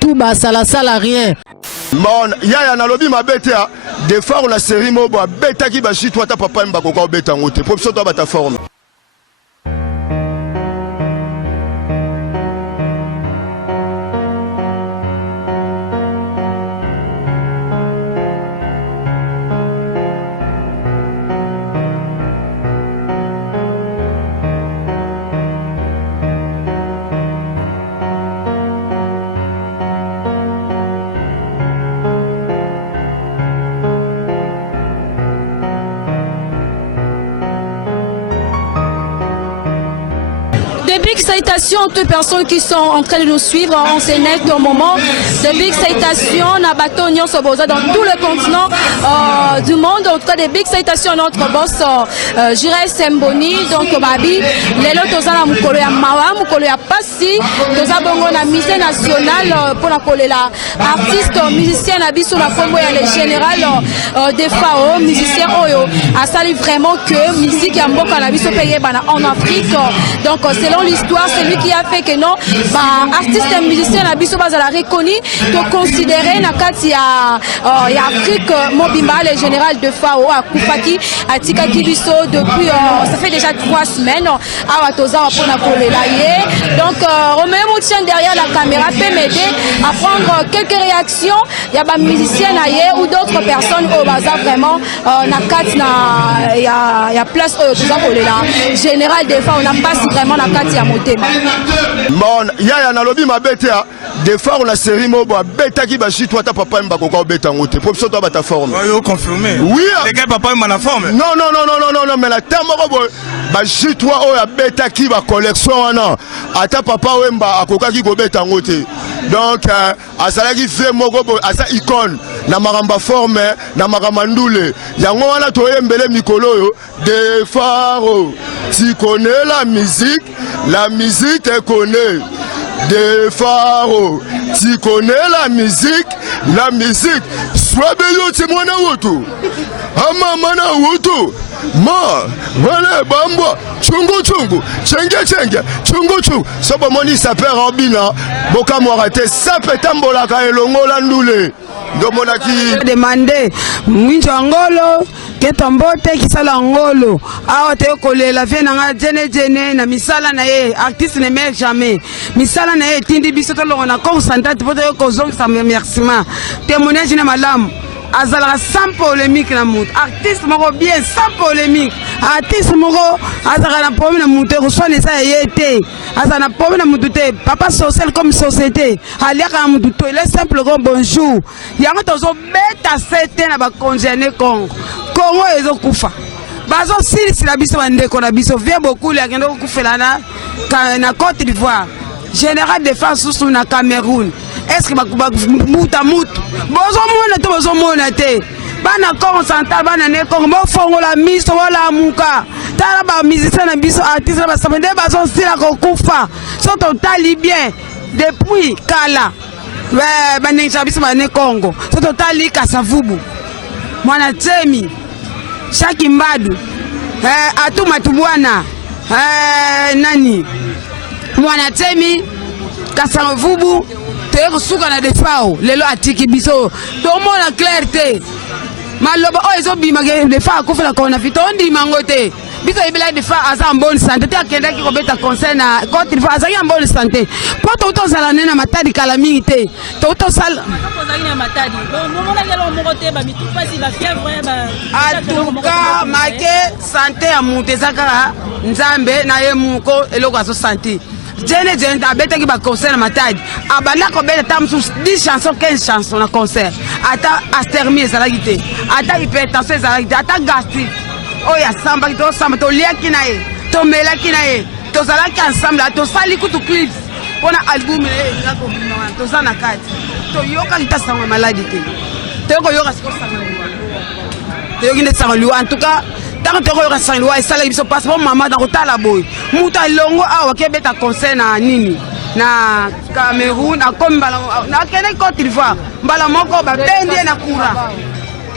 Touba, sala rien. Mon, yaya na lobby ma bête ya. Des fois on a série mo ba bête qui ba chit toi ta papa mbako ko bête ngote. Professeur toi ba ta forme. Salutations à toutes les personnes qui sont en train de nous suivre en ce net au moment. De big salutations à Bateau Union Soboza dans tout le continent du monde. En tout cas, des big salutations à notre boss Jirel Semboni. Donc, Babi, Lelo Tozana Mukolo ya Mawa, Mukolo ya Passi, Toza Bongo na musée national pour la la artiste, musicien Abisso la Fongo et le général des FAO, musicien Oyo. A sali vraiment que musique ya Mboka na Abisso payé en Afrique. Donc, selon l'histoire, c'est lui qui a fait que non, artiste et musicien na biso bazala reconnu, to considéré na kati ya Afrique Mobimba le général de FAO à Koufaki à Tika Kibiso depuis ça fait déjà 3 semaines à Watoza pour na kolela ye. Donc Roméo Moutien derrière la caméra peut m'aider à prendre quelques réactions. Il y a des musiciens ailleurs ou d'autres personnes au bazar vraiment na kati na ya place Toza kolela général de FAO n'a pas vraiment na kati ya motema. Mon, yaya na lobby ma bête ya. Des fois on a série mo ba bête qui ba chit toi ta papa mbako ko bête ngote. Professeur toi ba ta forme. Oui, confirmé. Oui. Les gars papa m'a la forme. Non, mais la terme ba chit toi o ya bête qui ba collection wana. Ata papa wemba akoka ki ko bête ngote. Donc asala ki fait moko bo asa icône na maramba forme na maramba ndule. Yango wana to yembele mikolo yo de faro. Tu connais la musique te connaît. De Faro, tu connais la musique, soit bello, c'est mon auto. Amamana auto. Ma, voilà, bamba, chungu, Soba moni s'appelle Robina, Boka Morate, Sapetambola, Kaelongo, Landoule. Domonaki. Demandé, Mwinjo Angolo. Ketombote kisala ngolo awa te kolela vie na jene na misala na ye artiste ne meurt jamais misala na ye tindi biso to longo na concentrate poto ko zong sa remerciement témoignage na malamu azala sans polémique na mout artiste moko bien sans polémique artiste moko azala na problème na mout ko soane sa yete azala na problème na mout te papa social comme société aliaka na mout to il est simple comme bonjour yango tozo beta sete na ba congéné Congo ezo kufa bazo silisi la biso bandeko na biso vie beaucoup la kendo kufela na Côte d'Ivoire général de France sous na Cameroun est-ce que bakuba muta mutu bozo mona te bana Congo central bana ne Congo mo fongo la miso wala muka tala ba musicien na biso artiste ba samede bazo sila ko kufa so total bien depuis kala baninja biso ba ne Congo so total Kasavubu mwana Temi Shaki Mbadu Atuma Tubwana nani mwana Temi Kasavubu te kusuka na defao lelo atiki biso to mona clarté maloba o ezo bima ke defa ko fela ko na fito ndi mangote biso ibela defa asa en bonne santé te akenda ki ko beta concert na Côte d'Ivoire asa en bonne santé po to sala na matadi calamité to sala na matadi bon na gelo mokote ba mitu pasi ba fièvre ba atuka make santé ya mutu ezaka nzambe na ye muko eloko aso santé jene abeta ki ba concert na matadi abanda ko beta tam sous 10 chansons 15 chansons na concert ata astermie ezalaki te ata hypertension ezalaki te ata gastrique oya samba to samba to liaki na ye to melaki na ye to zalaki ensemble to sali kutu clips pona album na ko bima to zana kati to yoka kita sanga maladi te to ko yoka siko sanga to yoki ne sanga liwa en tout cas tant que yoka sanga liwa esala biso passeport mama dans kotala boy muta longo awa ke beta concert na nini na Cameroun a comme na kene Côte d'Ivoire mbala moko ba bendie na kura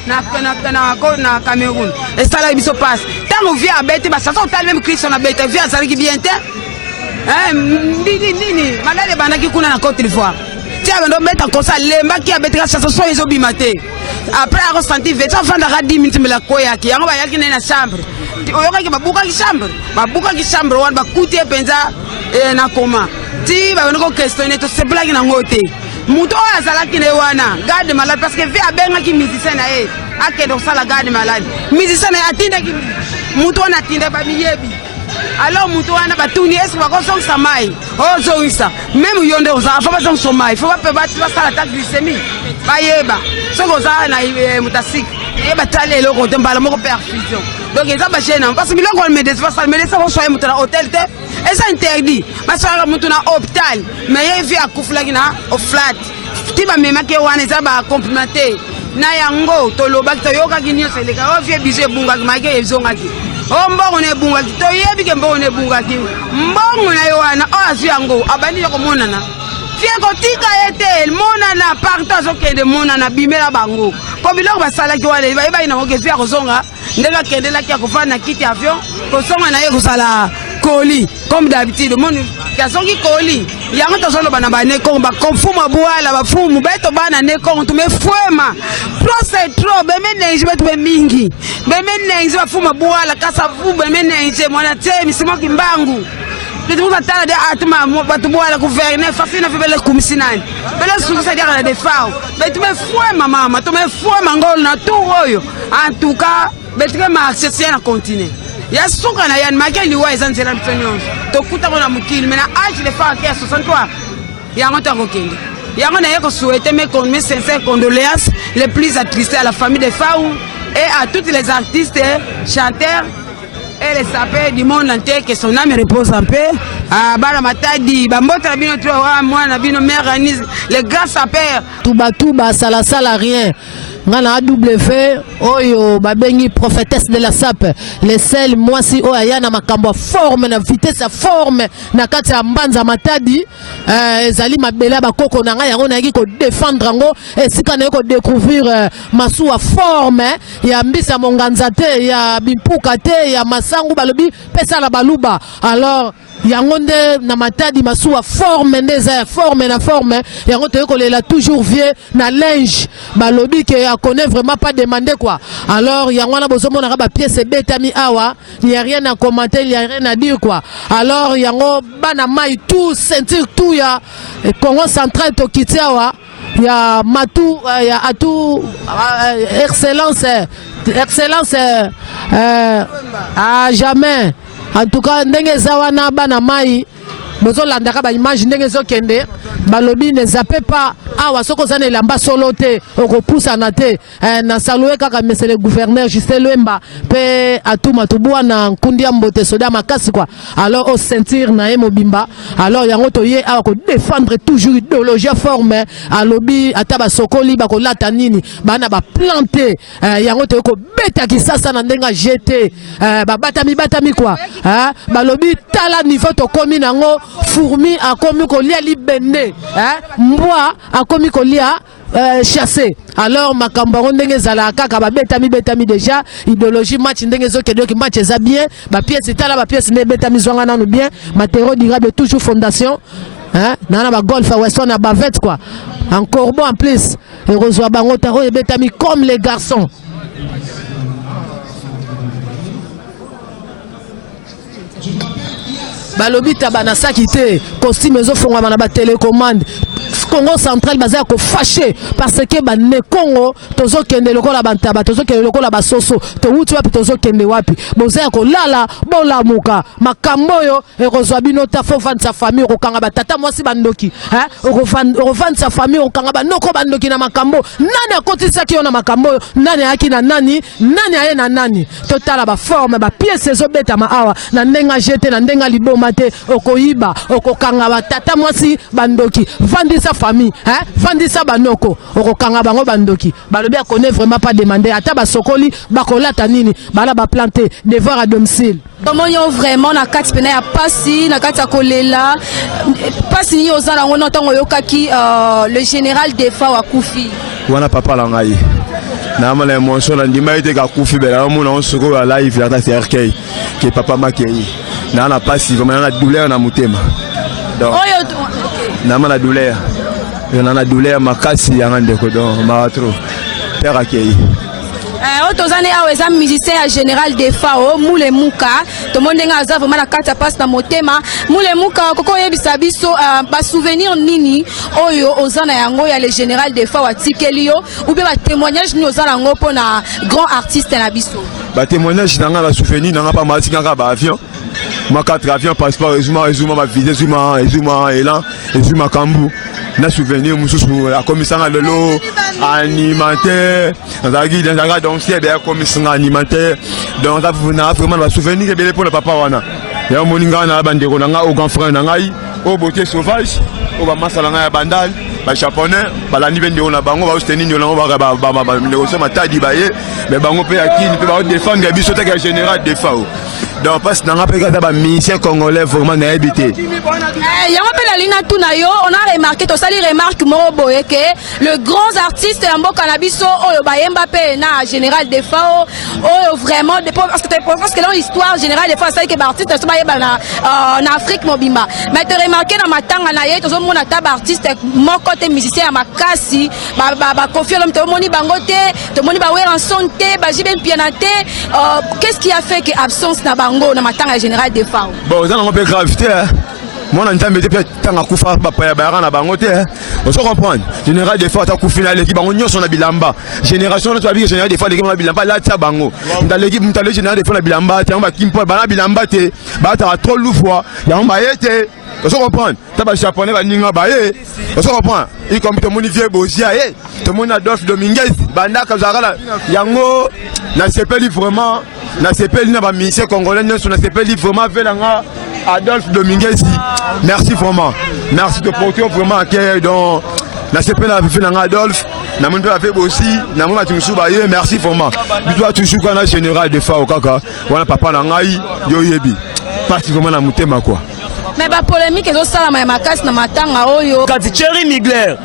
na Cameroun et ça là biso passe tant on vient à bête ba ça total même Christ on a bête vient ça qui bien te nini malade banaki kuna na Côte d'Ivoire tia bando beta kosa lemba ki abeteka chasse so ezo bimate après a ressenti vete avant de 10 minutes mela koyaki yango ba yaki na chambre oyoka ki babuka ki chambre wan ba kuti penza na koma ti ba ko questionner to se blague na ngote muto azalaki ne wana garde malade parce que vi abenga ki musicien na e akendo sala garde malade musicien na atinda ki muto na tinda ba miyebi alors muto wana batuni est-ce ba ko so mai oh zo isa même yonde oza fa ba so mai fa ba ba sala attaque glycémie ba yeba so ko za na mutasik yeba tale lo ko tembala moko perfusion donc ils ont bâché non parce que biloko on me déçoit ça me laisse au soir muto na hôtel te et ça interdit ma soeur muto na hôpital mais il vient akufula kina au flat tiba mema ke wana za ba complimenter na yango to loba to yoka kinyo seleka o vie bise bunga make ezonga ki o mbongo ne bunga ki to yebi ke mbongo ne bunga ki mbongo na yo wana o asu yango abandi ko monana fie ko tika ete monana partout zo ke de monana bimela bango ko biloko basala ki wana ba ina ko ke fie ko zonga ndeka kendela ki akofana na kiti avion ko zonga na ye ko sala colis comme d'habitude mon kasongi colis yango to solo bana ba ne ko ba konfuma buala ba fumu beto bana ne ko to me fuema trop c'est trop be menenji beto be mingi be menenji ba fuma buala kasa fu be menenji mwana temi simo kimbangu Nous attendons des atma, tu bois la gouverner, facile à faire les commissionnaires. Mais là, c'est-à-dire des femmes. Mais tu me fous, maman, tu me fous, mangol, na tout royo. En tout cas, tu me marches, c'est à continuer. Il y a ce qu'on a, il y a un magasin qui est en train de faire. Tu écoutes mon amouki, mais l'âge de faire qui est 63. Il y a un temps qu'il y a un temps souhaité mes sincères condoléances les plus attristés à la famille des femmes et à tous les artistes, chanteurs. Et les sapeurs du monde entier, que son âme repose en paix. Bala Matadi, Bambota Bino Trois, moi, Nabino Méranis, les grands sapeurs. Touba, sala rien. Ngana AW, oyo, babengi prophétesse de la sape. Les seuls, moi si oyana makambo forme, na vitesse forme, na kati ya mbanza Matadi, ezali mabela bakoko nanga yango na yaki ko défendre ngo, et si kana ko découvrir masu wa forme, ya mbisa monganza te, ya bimpuka te, ya masangu balobi, pesa la baluba. Alors, yango nde na Matadi masu wa forme ndeza forme na forme, yango te ko lela toujours vieux na linge, balobi ke a connaît vraiment pas demandé quoi. Alors il y a un besoin de ba pièce betami awa, il y a rien à commenter, il y a rien à dire quoi. Alors il y a un bana mai tout sentir tout ya Congo central to kitiawa, il y a Matou, il y a Atou excellence à jamais. En tout cas ndenge zawana bana mai besoin landaka ba image ndenge zo kende balobi ne zappe pas awa soko zane lamba solote okopousa na te na saluer kaka monsieur le gouverneur Justin Lemba pe atuma tubua na nkundi ya mbote soda makasi quoi. Alors au sentir na ye mobimba alors yango toye awa ko défendre toujours idéologie forme alobi ataba sokoli ba ko lata nini bana ba planter yango toye ko beta kisasa na ndenga jeter ba batami quoi balobi tala niveau to komi nango fourmi a komi ko lia libende mbwa a komi ko lia chassé. Alors makambo ndenge zala kaka ba betami déjà idéologie match ndenge zo kedo ki match za bien ba pièce tala ba pièce ne betami zwanga nanu bien matériau durable toujours fondation nana ba golf à Weston à bavette quoi encore bon en plus et reçoit bango taro et betami comme les garçons. Balobi tabana sakite costume ezo fonga na ba télécommande Congo central bazaya ko fâché parce que ba ne Congo tozo kende lokola bantaba tozo kende lokola basoso to wuti wapi tozo kende wapi bozaya ko lala bola muka makambo yo e kozwa bino ta fo vendre sa famille ko kanga batata mwasi bandoki ko vendre sa famille ko kanga ba noko bandoki na makambo nani akotisa ki yo na makambo nani yaki na nani aye na nani totala ba forme ba pièce ezo beta ma awa na ndenga jeter na ndenga liboma te okoyiba okokanga batata mwasi bandoki vendre sa famille vendre sa banoko okokanga bango bandoki balobi a connaît vraiment pas demander ata ba sokoli bakolata nini bala ba planter devoir à domicile. Comment yo vraiment na kati pena ya pasi na kati ya kolela pasi ni ozala ngona tango yokaki le général Defa wa Koufi wana papa la ngai na mala émotion na ndima ite ka Koufi bela mo na soko ya live ya ta RK que papa makei na pasi vraiment na douleur na motema donc na mala douleur on a douleur makasi ya ndeko donc maratro père accueilli. Otozane aweza musicien ya général de Fao Moule Muka to mondenga aza vraiment na kata passe na motema Moule Muka koko yebisa biso ba souvenir nini oyo ozana yango ya le général de Fao atikelio ou bien ba témoignage ni ozana ngo pona grand artiste na biso ba témoignage nanga ba souvenir nanga pa matinga ba avion ma 4 avions passeport ezuma ma visa ezuma elan ezuma kambu na souvenir mususu la commission lelo alimentaire dans donc c'est bien commission alimentaire donc ça vraiment la souvenir que pour le papa wana ya moninga na bandeko nanga au grand frère nangai au beauté sauvage au ba masala nga ya bandal ba japonais ba la nive ndio na bango ba soutenir ndio na ba négocier matadi baye mais bango pe akini pe ba défendre biso te général de Fao donc parce nanga pe ka ba ministère congolais vraiment na habité yango pe la lina tuna yo on a remarqué to sali remarque mo boye que le grand artiste ya mboka na biso oyo bayemba pe na général de Fao oyo vraiment parce que dans l'histoire général de Fao ça que ba artiste so bayeba na en Afrique mobimba mais te remarquer na matanga na ye to zo mona ta artiste moko te musicien ya makasi ba confie l'homme to moni bango te to moni ba wer en santé ba jiben piano te qu'est-ce qui a fait que absence na bango na matanga général de Fao bon ça on peut gravité moi on entend peut-être tanga kufa papa ba na bango te on se comprendre général de Fao ta ku final l'équipe bango nyonso na bilamba génération to abi général de Fao l'équipe na bilamba la ta bango dans l'équipe mutale général de Fao na bilamba te on ba kimpo ba na bilamba te ba ta trop loufoua ya on ba yete on se comprendre ta ba japonais ba ninga ba ye on se comprendre il comme to moni vieux bozia ye to moni Adolphe Dominguez banda ka zakala yango na sepeli vraiment na sepeli na ba ministère congolais nyonso na sepeli vraiment velanga Adolphe Dominguez, merci vraiment. Merci de porter vraiment à cœur dans la CP la fait Adolphe, na mon a fait aussi, na mon a tout soubaye, merci vraiment. Tu dois toujours qu'on a général de Fao kaka, wana papa na ngai yo yebi. Particulièrement na mutema quoi. Mais ba polémique ezo sala ma makasi na matanga oyo. Kati Thierry Migler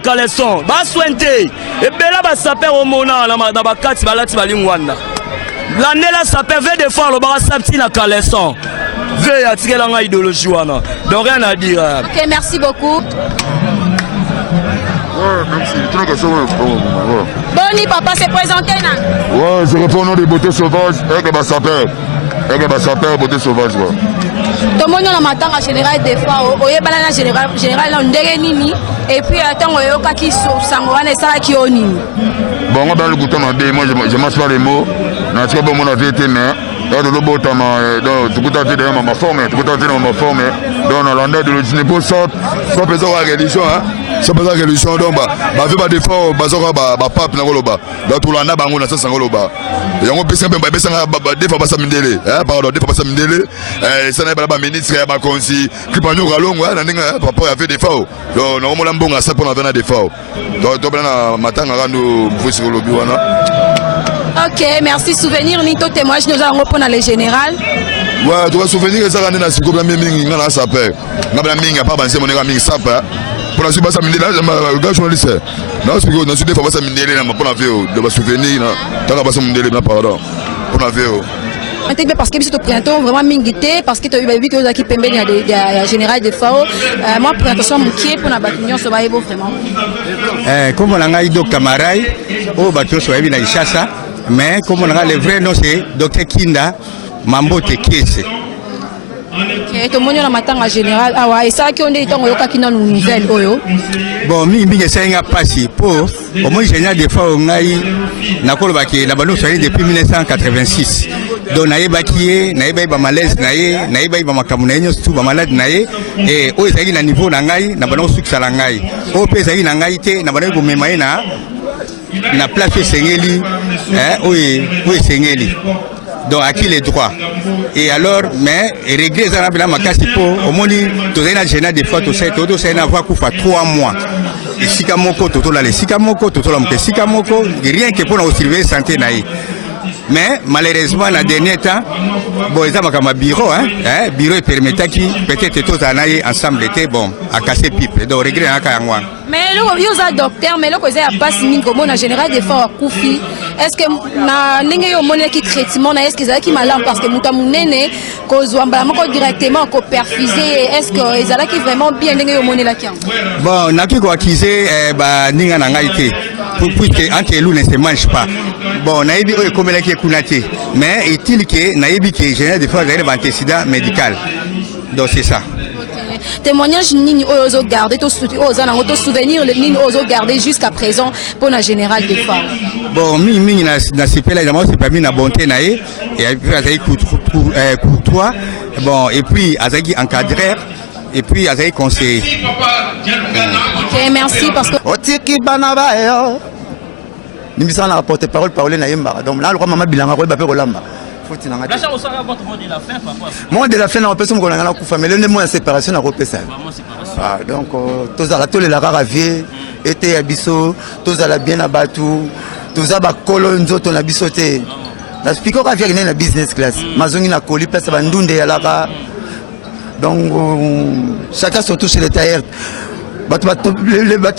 Caleçon, ba swente. E bela ba saper au mona na ba kati balati balingwanda. La nela saper ve de fois le ba sapti na Caleçon. Veuillez attirer la idéologie. Donc rien à dire. Ok, merci beaucoup. Merci. Boni, papa s'est présenté. Ouais, je réponds au nom des beautés sauvages. Beauté sauvage. Tout le monde a matin général des fois. Oye balana général on nini. Et puis attends oyo kaki sangwana et ça qui oni. Bon, on va le goûter ma moi je marche pas les mots. Na tu bon mon vérité mais dans le beau temps donc tout à fait dans ma forme, dans la langue de l'Union ça peut avoir religion hein. Ça peut avoir religion donc ba fait pas défaut bazora ba pape na koloba. Dans tout landa bango na ça ngoloba. Yango pesa ba defa ba samindele hein pardon defa ba samindele ça na ba ministre ya ba konsi kipanyo kalongo na ndinga papa ya fait défaut. Donc na mola mbonga ça pour na vena défaut. Donc to bana matanga kandu mfusi kolobi wana. Ok, merci. Souvenir, ni tout témoignage, nous allons répondre à le général. Ouais, tu vas souvenir que ça a été un mingi, on a sapé. On a mingi, pas pensé, on a mingi sapé. Pour la suite, ça m'a dit là, je vais journaliste. Non, c'est que nous sommes des fois, ça m'a dit là, pour la vie, de souvenir, tant que ça m'a dit là, pardon. Pour la vie. Parce que c'est au printemps vraiment mingité parce que tu as vu que vous avez pembé il général de Fao moi présentation mokié pour la bâtiment ça va être vraiment comme on a eu docteur Marai au bateau soit bien à Ishasa mais comme on a le vrai nom c'est docteur Kinda Mambote Kiese. Tout le monde a matin en général ah ouais et ça qui on est dans le cas nouvelle oyo bon mingi c'est un passé pour au moins général de Fao ngai na koloba ki na bano soit depuis 1986 donc naïba qui naïba malaise naïba makamu na nyonso tout ba malade naïe et o ezali na niveau na ngai na bano succès la ngai o pesa na ngai te na bano ko mema na place sengeli oui sengeli donc à qui les droits et alors mais régler ça na ma kasi po au moni to na gênant des fois to c'est na avoir kufa 3 mois et sikamoko toto la sikamoko toto la mke sikamoko rien que pour nous surveiller santé naïe. Mais malheureusement, dans le dernier temps, bon, ils ont un bureau, bureau permettant qui peut-être tous en aillent ensemble était bon à casser pipe. Donc regret à Kayangwan. Mais le docteur, mais le cause a pas signé comme on a général des fois à Koufi. est-ce que na ndenge yo moni ki traitement na est-ce que ezalaki malamu parce que muta munene kozwa mbala moko directement ko perfuser est-ce que ezalaki vraiment bien ndenge yo moni la kian bon naki ko accuser ba ninga na ngai te puisque entre loup ne se mange pas bon nayebi oyo komelaki kunate mais est-il que nayebi que général des fois d'ailleurs antécédent médical donc c'est ça. Témoignage nini ozo garder to souvenir le nini ozo garder jusqu'à présent pour la générale des femmes. Bon mingi na sipela évidemment c'est pas mis na bonté naé et puis azaki courtois bon et puis azaki encadreur et puis azaki conseiller. OK, merci parce que otiki bana ba yo nimisa na porte parole parole na yemba donc là le roi maman bilanga ko ba pe ko lamba. Moi de la fin on peut se ngona na kufa mais le mo séparation na repesa. Ah donc tozala tole la rara vie était ya biso tozala bien na batu toza ba kolo nzoto na biso te. Na spiko ka vie na business class mazongi na koli pesa ba ndunde ya laka. Donc chacun se touche les tailleurs. Batu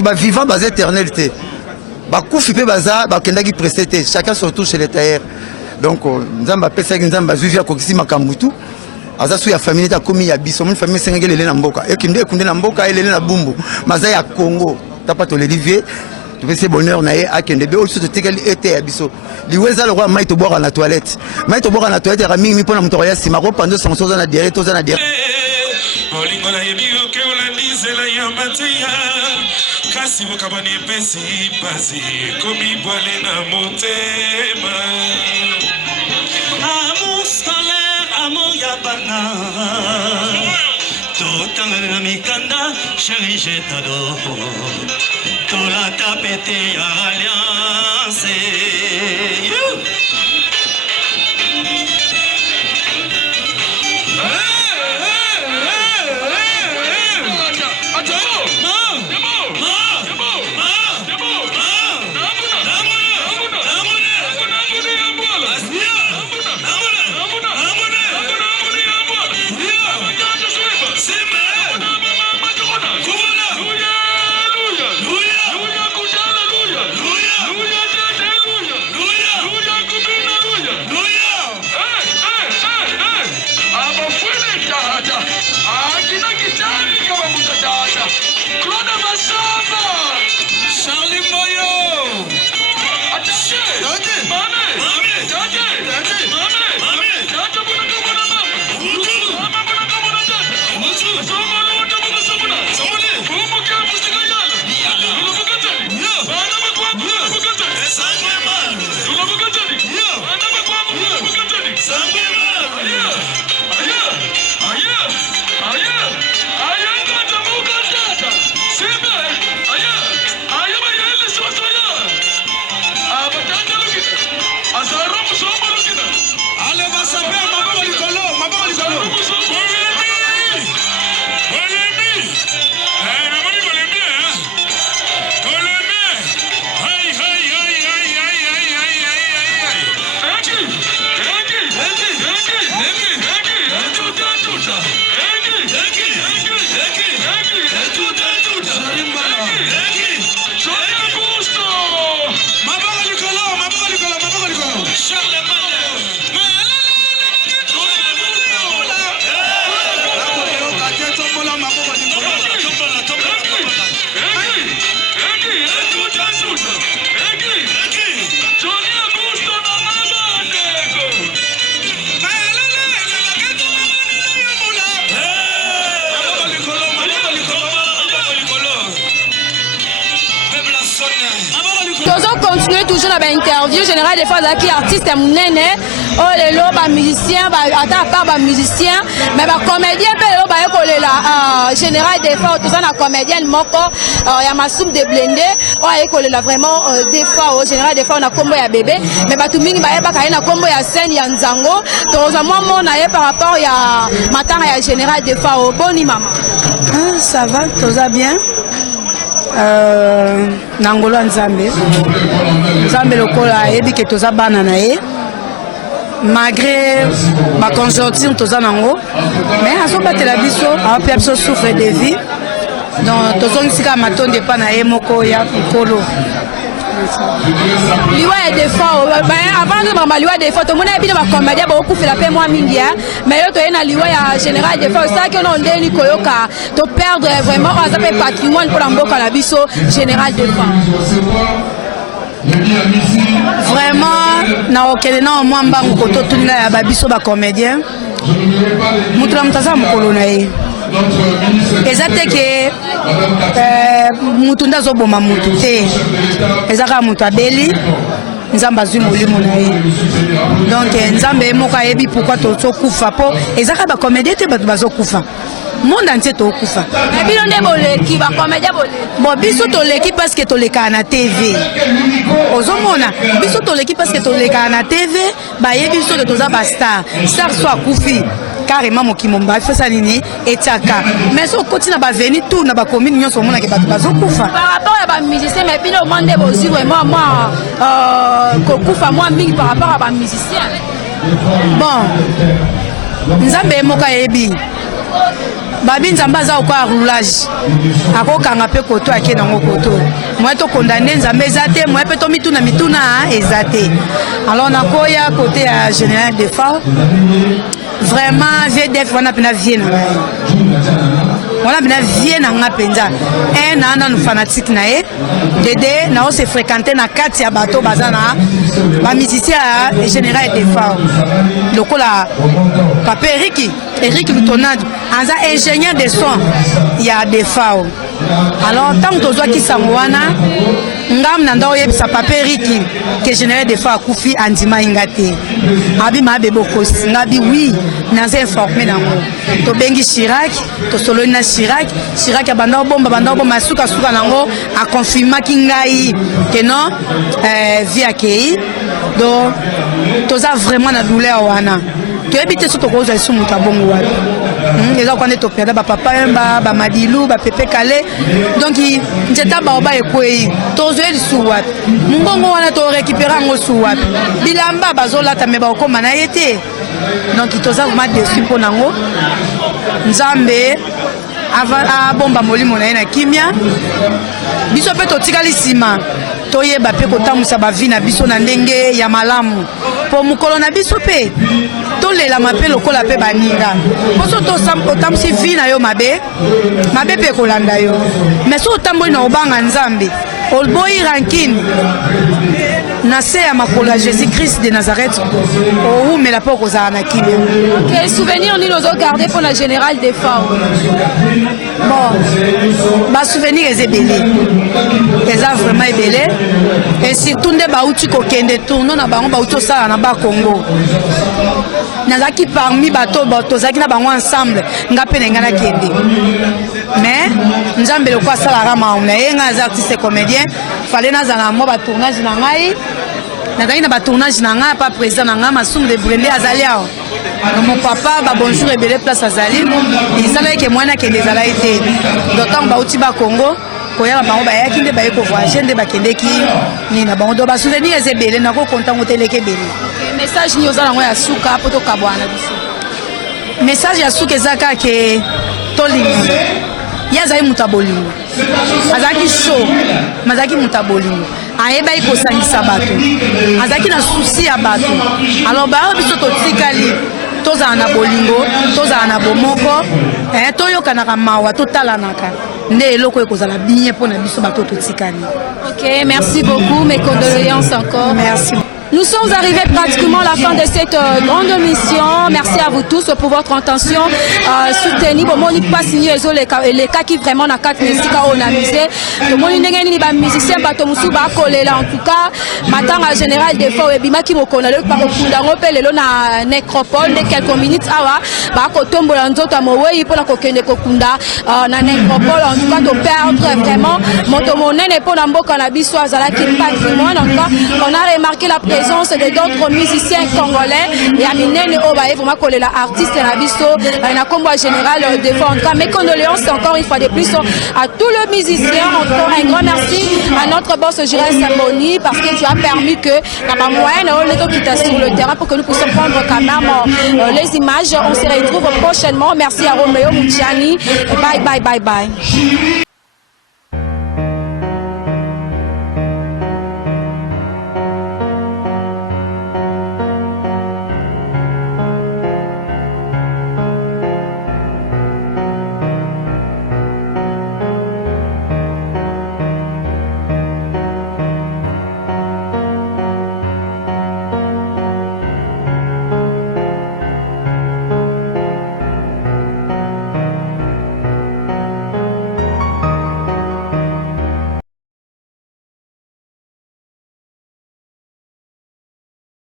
ba vivant bas éternalité. Ba kufi pe baza ba kendaki presté chacun se touche les tailleurs. Donc nzamba pesa nzamba zuvia kokisi makambutu aza su ya famille ta komi ya biso mon famille sengele le na mboka e kimde kunde na mboka ele na bumbu maza ya Congo tapa to l'Olivier tu fais bonheur na ye akende be aussi to tekeli été ya biso liweza le roi mai to boire na toilette ya mingi mi pona mutoro ya sima ko pando sanso za na direct to za na direct olingo na yebi ke olandizela ya matia kasi bokabani pesi pasi komi boile na motema amour scolaire amour ya bana totanga na mikanda chérie je t'adore tola tapete ya alliance continuer toujours dans l'interview général des fois qui artiste munene oh les lots ba musicien ba ata part ba musicien mais ba comédien pe lo ba ekolela général des fois tout ça na comédienne moko ya masum de blende oh ekolela vraiment des fois au général des fois on a combo ya bébé mais ba tout mingi ba ba ka na combo ya scène ya nzango to za moi na ye par rapport ya matanga ya général des fois au boni mama ça va tout ça bien nangolo nzambe lokola yebi ke toza bana na ye malgré ma conjoncture toza nango mais azobatela biso aopia biso souffre de vie donc tozongisika matonde epa na ye moko ya nkolo liwa ya défaut avant de mama liwa ya défaut to mona bino ba comédien ba okufela pe moi mingi hein mais yo to ena liwa ya général défaut ça que non ndeni koyoka to perdre vraiment ça peut patrimoine pour la mboka na biso général défaut vraiment na okele na mwa mbangu koto tuninga ya babiso ba comédien mutu na mutaza mukolo na ye eza te ke mutu nde azoboma mutu te eza kaka mutu abeli nzambe azwi molimo na ye donc nzambe ye moko ayebi pourkui tozokufa mpo eza kaka bacomédien te bato bazokufa monde entier tokufa bino nde boleki bacomédien boleki bon biso toleki parce que tolekaka na tv ozomona biso toleki parce que tolekaka na tv bayebi biso ke toza bastar star so akufi carrément mokimo mba ifesa nini etiaka mais so okoti na baveni tour na bacommune nyonso omonake bato bazokufa par rapport ya bamusicien mais bino omwa nde bozwi vraiment mwa kokufa mwa mingi par rapport ya bamusicien bon nzambe ye moko ayebi babi nzambe aza okoya roulage akokanga mpe koto ake nango koto moye tokondane nzambe eza te moye mpe tomituna mituna eza te alors nakoya kote ya général défaut vraiment vdf wana mpena vie na ngai wana mpena vie na nga mpenza na nanu fanatique na ye dede naose fréquente na kati ya bato baza na bamusicien ya général défaut lokola papa Eric Lutonado aza ingénieur de son ya défaut alors ntango tozwaki sango wana ngam na nda oyebisa papa Eric ke général défaut akufi andima inga te abima abe bokosi ngabi oui naza informé nango tobengi Chirac tosololi na Chirac abanda obomba suka nango akonfirmaki ngai ke non vie akei donc toza vraiment na douleur wana toyebi te so tokozwa lisu moto abongo wapi eza kwande toperda bapapa yemba bamadilu bapepe kale donc nzeta baoba ekwei tozwa lisu wapi mbongo wana torekipera yango su wapi bilamba bazolata me baokoma na ye te donc toza vraiment desu mpo nango nzambe abomba molimo na ye na kimia biso mpe totikali nsima toyeba mpe kotamwisa bavi na biso na ndenge ya malamu mpo mokolo na biso mpe tolelama mpe lokola mpe baninga mposo otamwisi vi na yo mabe mpe kolanda yo mais so otamboli na obanga nzambe oboyi rankine na se ya makolo ya Jésus Christ de Nazareth oumela mpo okozala na kimia. Ok, souvenir nini ozogarde mpo na général défaut? Bon basouvenir eza ebele eza vraiment ebele et surtout nde bauti kokende tourno na bango bauti osala na bakongo nazalaki parmi bato tozalaki na bango ensemble nga mpe na nga nakende mais nzambe loko asalaka mamu na ye nga aza artiste comédien fale nazala na mwa batournage na ngai nazalaki na batournage na ngai pa président na ngai masumu de brende azali awa na mon papa babonjour ebele place azali esalaki ke mwana akende ezalaki te donc ntango bauti bakongo koyaka bango bayaki nde baye kovoyage nde bakendeki nini na bango donc basouvenir eza ebele nakokontango teleki ebele. Message nini oza nango ya suka mpo tokabwana biso? Message ya suka eza kaka ke tolinga ye azali moto ya bolingo azalaki show me azalaki moto ya bolingo ayebaki kosangisa bato azalaki na susi ya bato alors bayo biso totikali tozala na bolingo tozala na bomoko toyokanaka mawa totalanaka nde eloko ekozala bien mpo na biso bato totikali. Ok, merci beaucoup, mes condoléances encore. Merci. Nous sommes arrivés pratiquement à la fin de cette grande mission. Merci à vous tous pour votre intention soutenue. Bon, on pas signé les cas qui vraiment n'a qu'à musique on a misé. Le monde n'est ni ba musicien ba to musu ba collé là en tout cas. Matin en général des fois bima qui mo connaît le par kundango pe lelo na nécropole de quelques minutes awa ba ko tombola nzoto mowe pour la kokende kokunda na nécropole en tout cas de perdre vraiment moto monene pour na mboka na biso azala ki patrimoine. En tout cas, on a remarqué la présence de d'autres musiciens congolais et Aminene Obaye vraiment collé la artiste na biso na combo général de fois. En tout cas, mes condoléances encore une fois de plus à tous les musiciens. Encore un grand merci à notre boss Jérôme Samboni parce que tu as permis que la moyenne on quitte sur le terrain pour que nous puissions prendre quand même les images. On se retrouve prochainement. Merci à Roméo Mouchiani. Bye bye bye bye.